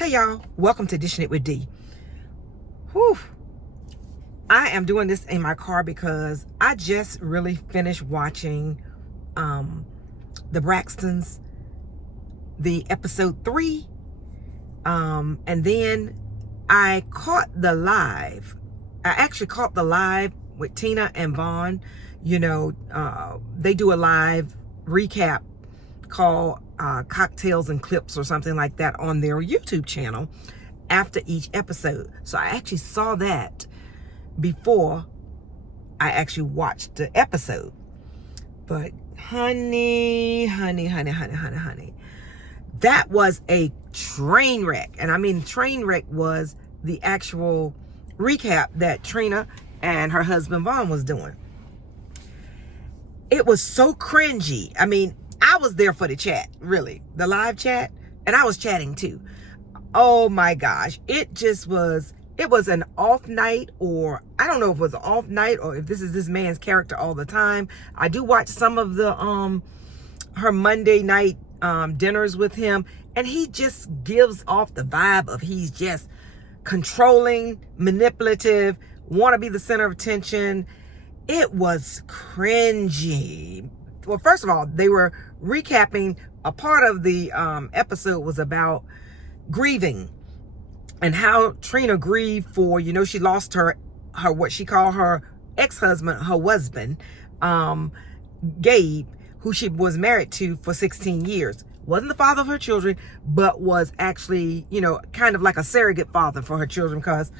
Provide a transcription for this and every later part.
Hey y'all, welcome to Dishing It with D. Whew. I am doing this in my car because I just really finished watching the Braxtons, the episode 3. And then I caught the live. I actually caught the live with Tina and Vaughn. You know, they do a live recap called Cocktails and Clips or something like that on their YouTube channel after each episode. So I actually saw that before I actually watched the episode. But honey, that was a train wreck. And I mean, train wreck was the actual recap that Trina and her husband Vaughn was doing. It was so cringy. I mean, I was there for the chat, really, the live chat, and I was chatting too. Oh my gosh, it was an off night, or I don't know if it was an off night or if this is this man's character all the time. I do watch some of the her Monday night dinners with him, and he just gives off the vibe of he's just controlling, manipulative, want to be the center of attention. It was cringy. Well, first of all, they were recapping a part of the episode was about grieving and how Trina grieved for, you know, she lost her what she called her ex-husband, her husband, Gabe, who she was married to for 16 years. Wasn't the father of her children, but was actually, you know, kind of like a surrogate father for her children, because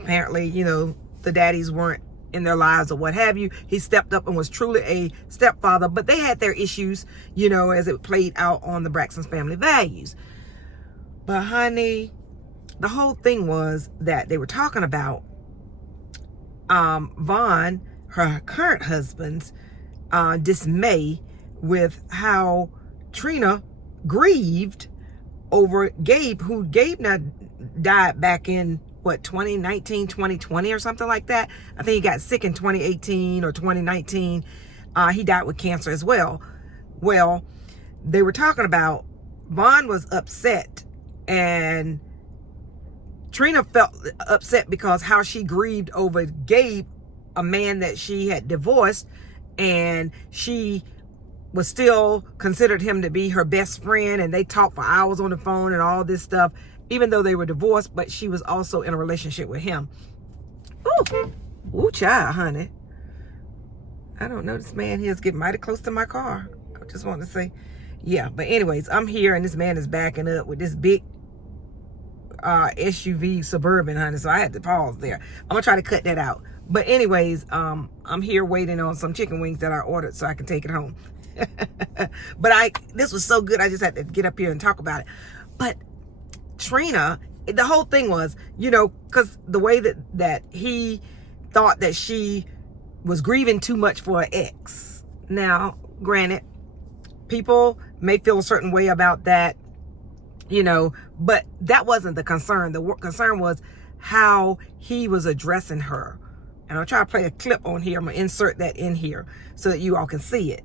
apparently, you know, the daddies weren't in their lives or what have you. He stepped up and was truly a stepfather, but they had their issues, you know, as it played out on the Braxton's family values. But honey, the whole thing was that they were talking about Vaughn, her current husband's dismay with how Trina grieved over Gabe, who Gabe now died back in 2019, 2020 or something like that. I think he got sick in 2018 or 2019. He died with cancer as well. Well, they were talking about Vaughn was upset, and Trina felt upset because how she grieved over Gabe, a man that she had divorced, and she was still considered him to be her best friend, and they talked for hours on the phone and all this stuff, even though they were divorced, but she was also in a relationship with him. Ooh, child, honey. I don't know, this man here is getting mighty close to my car. I just want to say, yeah. But anyways, I'm here, and this man is backing up with this big SUV Suburban, honey, so I had to pause there. I'm gonna try to cut that out. But anyways, I'm here waiting on some chicken wings that I ordered so I can take it home. But this was so good, I just had to get up here and talk about it. But Trina, the whole thing was, you know, because the way that he thought that she was grieving too much for her ex. Now, granted, people may feel a certain way about that, you know, but that wasn't the concern. The concern was how he was addressing her. And I'll try to play a clip on here. I'm going to insert that in here so that you all can see it.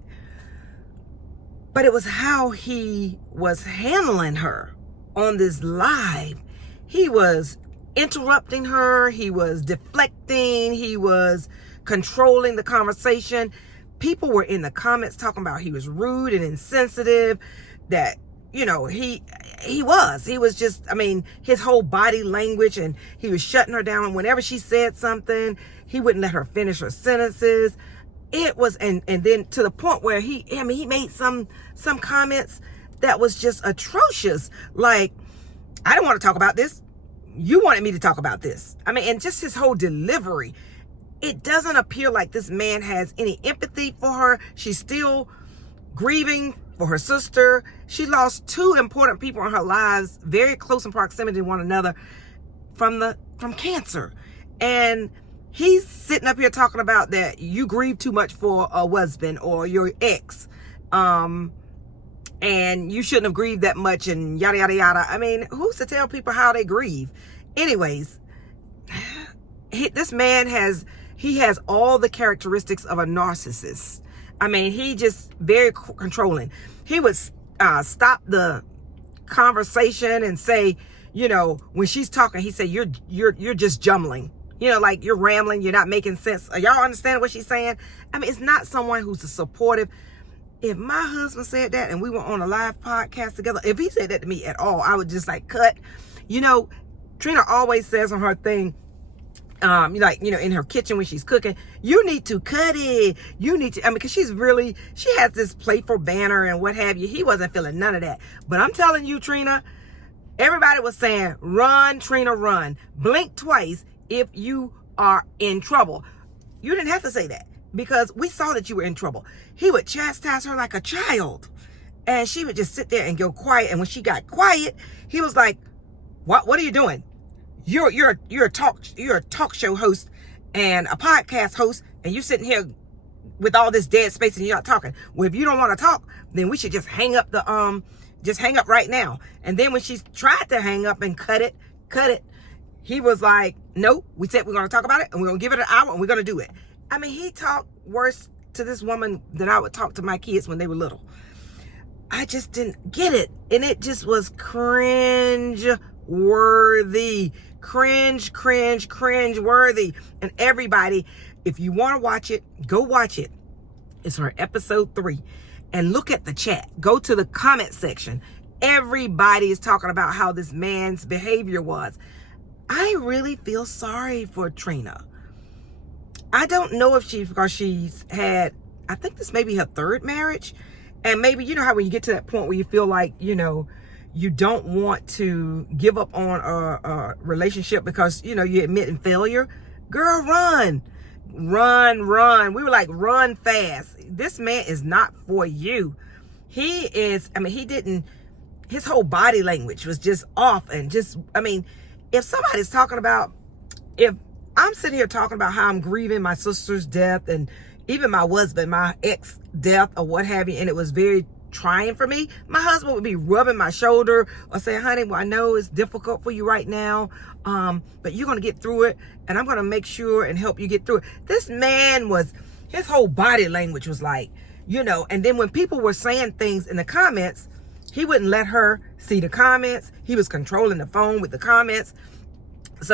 But it was how he was handling her on this live. He was interrupting her. He was deflecting. He was controlling the conversation. People were in the comments talking about he was rude and insensitive, that, you know, he was just, I mean, his whole body language, and he was shutting her down. Whenever she said something, he wouldn't let her finish her sentences. It was, and then to the point where he made some comments that was just atrocious. Like, I didn't want to talk about this. You wanted me to talk about this. I mean, and just his whole delivery. It doesn't appear like this man has any empathy for her. She's still grieving for her sister. She lost 2 important people in her lives, very close in proximity to one another, from cancer. And he's sitting up here talking about that you grieve too much for a husband or your ex. And you shouldn't have grieved that much, and yada, yada, yada. I mean, who's to tell people how they grieve? Anyways, this man has all the characteristics of a narcissist. I mean, he just very controlling. He would stop the conversation and say, when she's talking, he said, you're just jumbling. Like you're rambling, you're not making sense. Are y'all understanding what she's saying? I mean, it's not someone who's a supportive. If my husband said that and we were on a live podcast together, if he said that to me at all, I would just like cut. Trina always says on her thing, in her kitchen when she's cooking, you need to cut it. You need to, because she has this playful banner and what have you. He wasn't feeling none of that. But I'm telling you, Trina, everybody was saying, run, Trina, run. Blink twice if you are in trouble. You didn't have to say that because we saw that you were in trouble. He would chastise her like a child and she would just sit there and go quiet. And when she got quiet, he was like, what are you doing? You're a talk show host and a podcast host, and you sitting here with all this dead space and you're not talking. Well, if you don't want to talk, then we should just hang up right now. And then when she tried to hang up and cut it, he was like, no, we said we're going to talk about it and we're going to give it an hour and we're going to do it. I mean, he talked worse to this woman than I would talk to my kids when they were little. I just didn't get it. And it just was cringe worthy. Cringe worthy. And everybody, if you want to watch it, go watch it. It's her episode 3. And look at the chat. Go to the comment section. Everybody is talking about how this man's behavior was. I really feel sorry for Trina. I don't know if because she's had, I think this may be her 3rd marriage. And maybe, how when you get to that point where you feel like, you don't want to give up on a relationship because, you're admitting failure. Girl, run. We were like, run fast. This man is not for you. His whole body language was just off and if somebody's talking about, if I'm sitting here talking about how I'm grieving my sister's death and even my husband, my ex death or what have you, and it was very trying for me, my husband would be rubbing my shoulder or saying, honey, well, I know it's difficult for you right now, but you're going to get through it and I'm going to make sure and help you get through it. This man his whole body language was like, and then when people were saying things in the comments, he wouldn't let her see the comments. He was controlling the phone with the comments because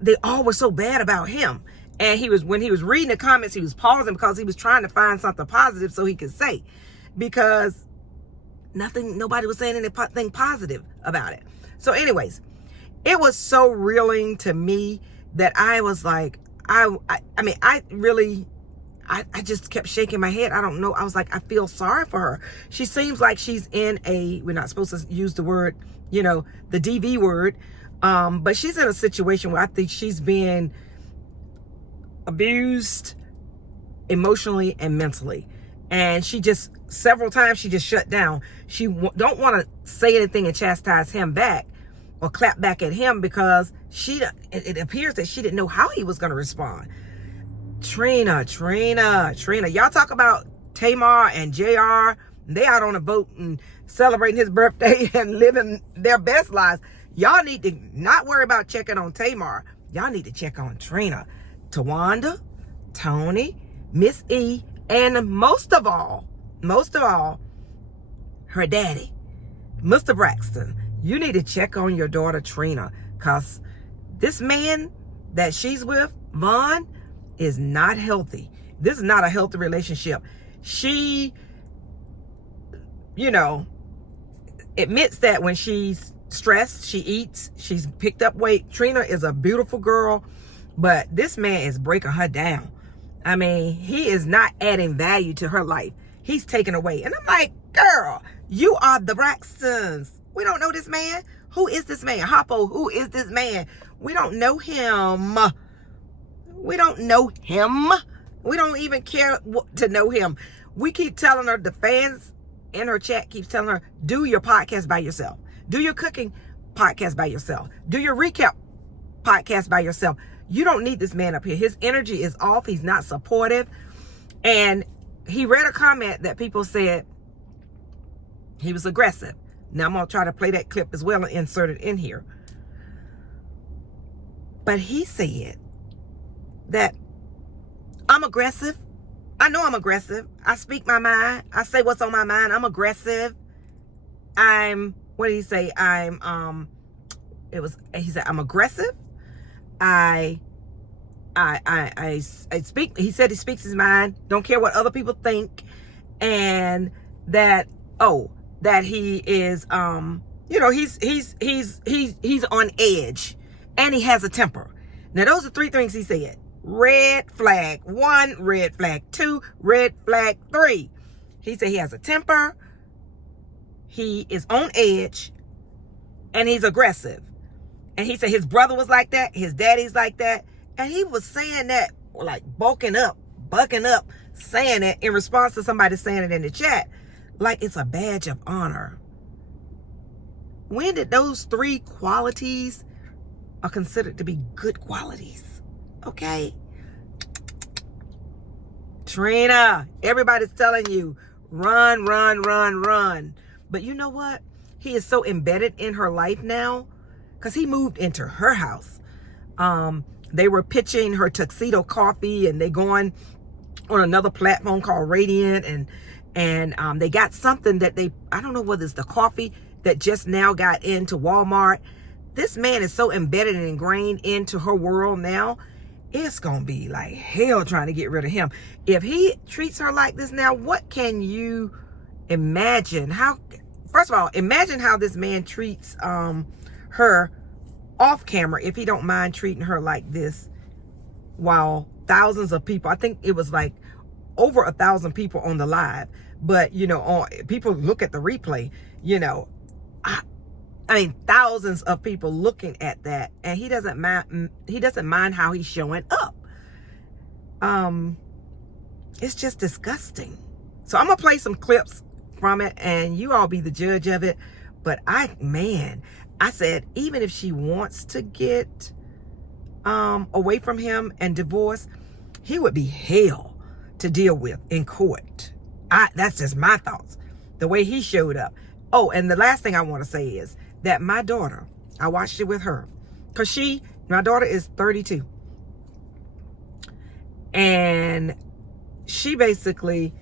they all were so bad about him. And when he was reading the comments, he was pausing because he was trying to find something positive so he could say, because nobody was saying anything positive about it. So anyways, it was so reeling to me that I was like, I just kept shaking my head. I don't know. I was like, I feel sorry for her. She seems like she's in we're not supposed to use the word, the DV word. But she's in a situation where I think she's being abused emotionally and mentally. And several times she just shut down. She don't want to say anything and chastise him back or clap back at him because it appears that she didn't know how he was going to respond. Trina. Y'all talk about Tamar and JR. They out on a boat and celebrating his birthday and living their best lives. Y'all need to not worry about checking on Tamar. Y'all need to check on Trina, Tawanda, Tony, Miss E, and most of all, her daddy, Mr. Braxton. You need to check on your daughter, Trina, because this man that she's with, Vaughn, is not healthy. This is not a healthy relationship. She, admits that when she's stressed, she eats, she's picked up weight. Trina is a beautiful girl, but this man is breaking her down. I mean, he is not adding value to her life. He's taken away. And I'm like, girl, you are the Braxtons. We don't know this man. Who is this man? Hoppo, who is this man? We don't know him. We don't know him. We don't even care to know him. We keep telling her, the fans in her chat keeps telling her, do your podcast by yourself. Do your cooking podcast by yourself. Do your recap podcast by yourself. You don't need this man up here. His energy is off. He's not supportive. And he read a comment that people said he was aggressive. Now I'm going to try to play that clip as well and insert it in here. But he said that I'm aggressive. I know I'm aggressive. I speak my mind. I say what's on my mind. I'm aggressive. I'm what did he say? He said, I'm aggressive. I speak, he said he speaks his mind, don't care what other people think. And that, that he is, he's on edge and he has a temper. Now, those are 3 things he said. Red flag 1, red flag 2, red flag 3. He said he has a temper, he is on edge, and he's aggressive. And he said his brother was like that, his daddy's like that. And he was saying that, like bucking up, saying it in response to somebody saying it in the chat, like it's a badge of honor. When did those 3 qualities are considered to be good qualities? Okay. Trina, everybody's telling you, run, run, run, run. But you know what? He is so embedded in her life now because he moved into her house. They were pitching her tuxedo coffee, and they going on another platform called Radiant, and they got something that I don't know whether it's the coffee that just now got into Walmart. This man is so embedded and ingrained into her world now. It's going to be like hell trying to get rid of him. If he treats her like this now, what can you imagine? First of all, imagine how this man treats her off camera, if he don't mind treating her like this while thousands of people, I think it was like over 1,000 people on the live, but people look at the replay, I mean, thousands of people looking at that, and he doesn't mind how he's showing up. It's just disgusting. So I'm gonna play some clips from it, and you all be the judge of it. But I said, even if she wants to get away from him and divorce, he would be hell to deal with in court. That's just my thoughts, the way he showed up. Oh, and the last thing I want to say is that my daughter, I watched it with her, because my daughter is 32. And she basically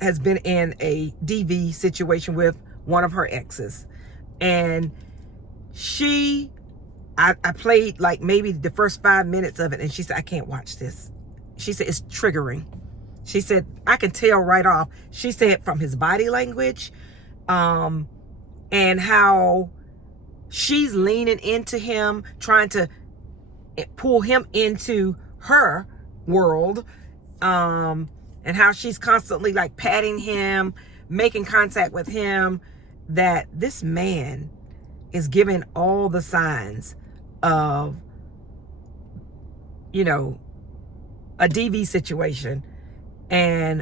has been in a DV situation with one of her exes. And I played like maybe the first 5 minutes of it, and she said, I can't watch this. She said, it's triggering. She said, I can tell right off. She said from his body language, and how she's leaning into him, trying to pull him into her world, and how she's constantly like patting him, making contact with him, that this man is giving all the signs of, a DV situation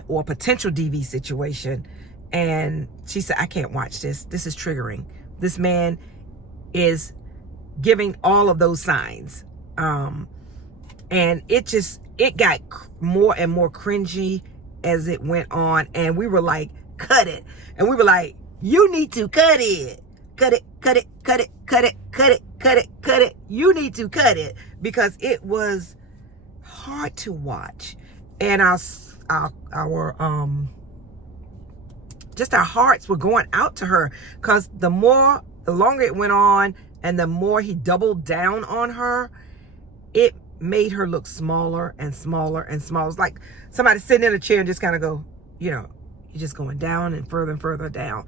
or potential DV situation. And she said, I can't watch this. This is triggering. This man is giving all of those signs. And it got more and more cringy as it went on. And we were like, cut it. And we were like, you need to cut it. Cut it, cut it, cut it, cut it, cut it, cut it, cut it. You need to cut it, because it was hard to watch. And our hearts were going out to her, because the longer it went on and the more he doubled down on her, it made her look smaller and smaller and smaller. It's like somebody sitting in a chair and just kind of go, you're just going down and further down.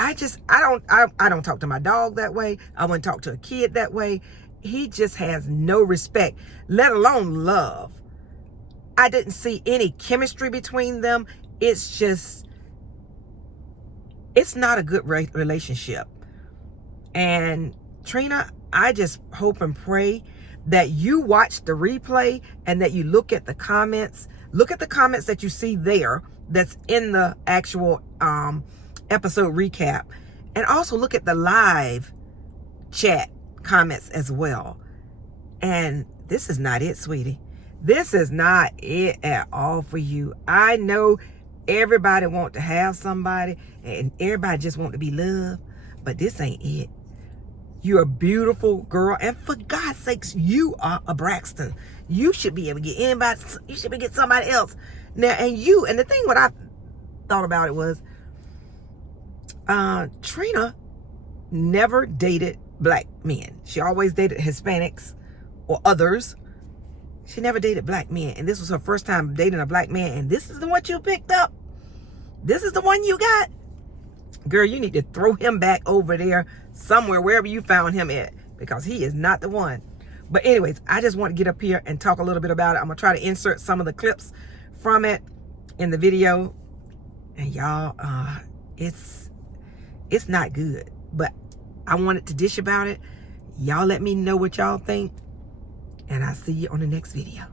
I don't talk to my dog that way. I wouldn't talk to a kid that way. He just has no respect, let alone love. I didn't see any chemistry between them. It's not a good relationship. And Trina, I just hope and pray that you watch the replay and that you look at the comments. Look at the comments that you see there that's in the actual episode recap. And also look at the live chat comments as well. And this is not it, sweetie. This is not it at all for you. I know everybody want to have somebody and everybody just want to be loved, but this ain't it. You're a beautiful girl, and for God's sakes, you are a Braxton. You should be able to get anybody. You should be able to get somebody else now. And the thing what I thought about it was, Trina never dated black men. She always dated Hispanics or others. She never dated black men. And this was her first time dating a black man. And this is the one you picked up. This is the one you got. Girl, you need to throw him back over there somewhere, wherever you found him at, because he is not the one. But anyways, I just want to get up here and talk a little bit about it. I'm going to try to insert some of the clips from it in the video. And y'all, it's not good. But I wanted to dish about it. Y'all let me know what y'all think. And I'll see you on the next video.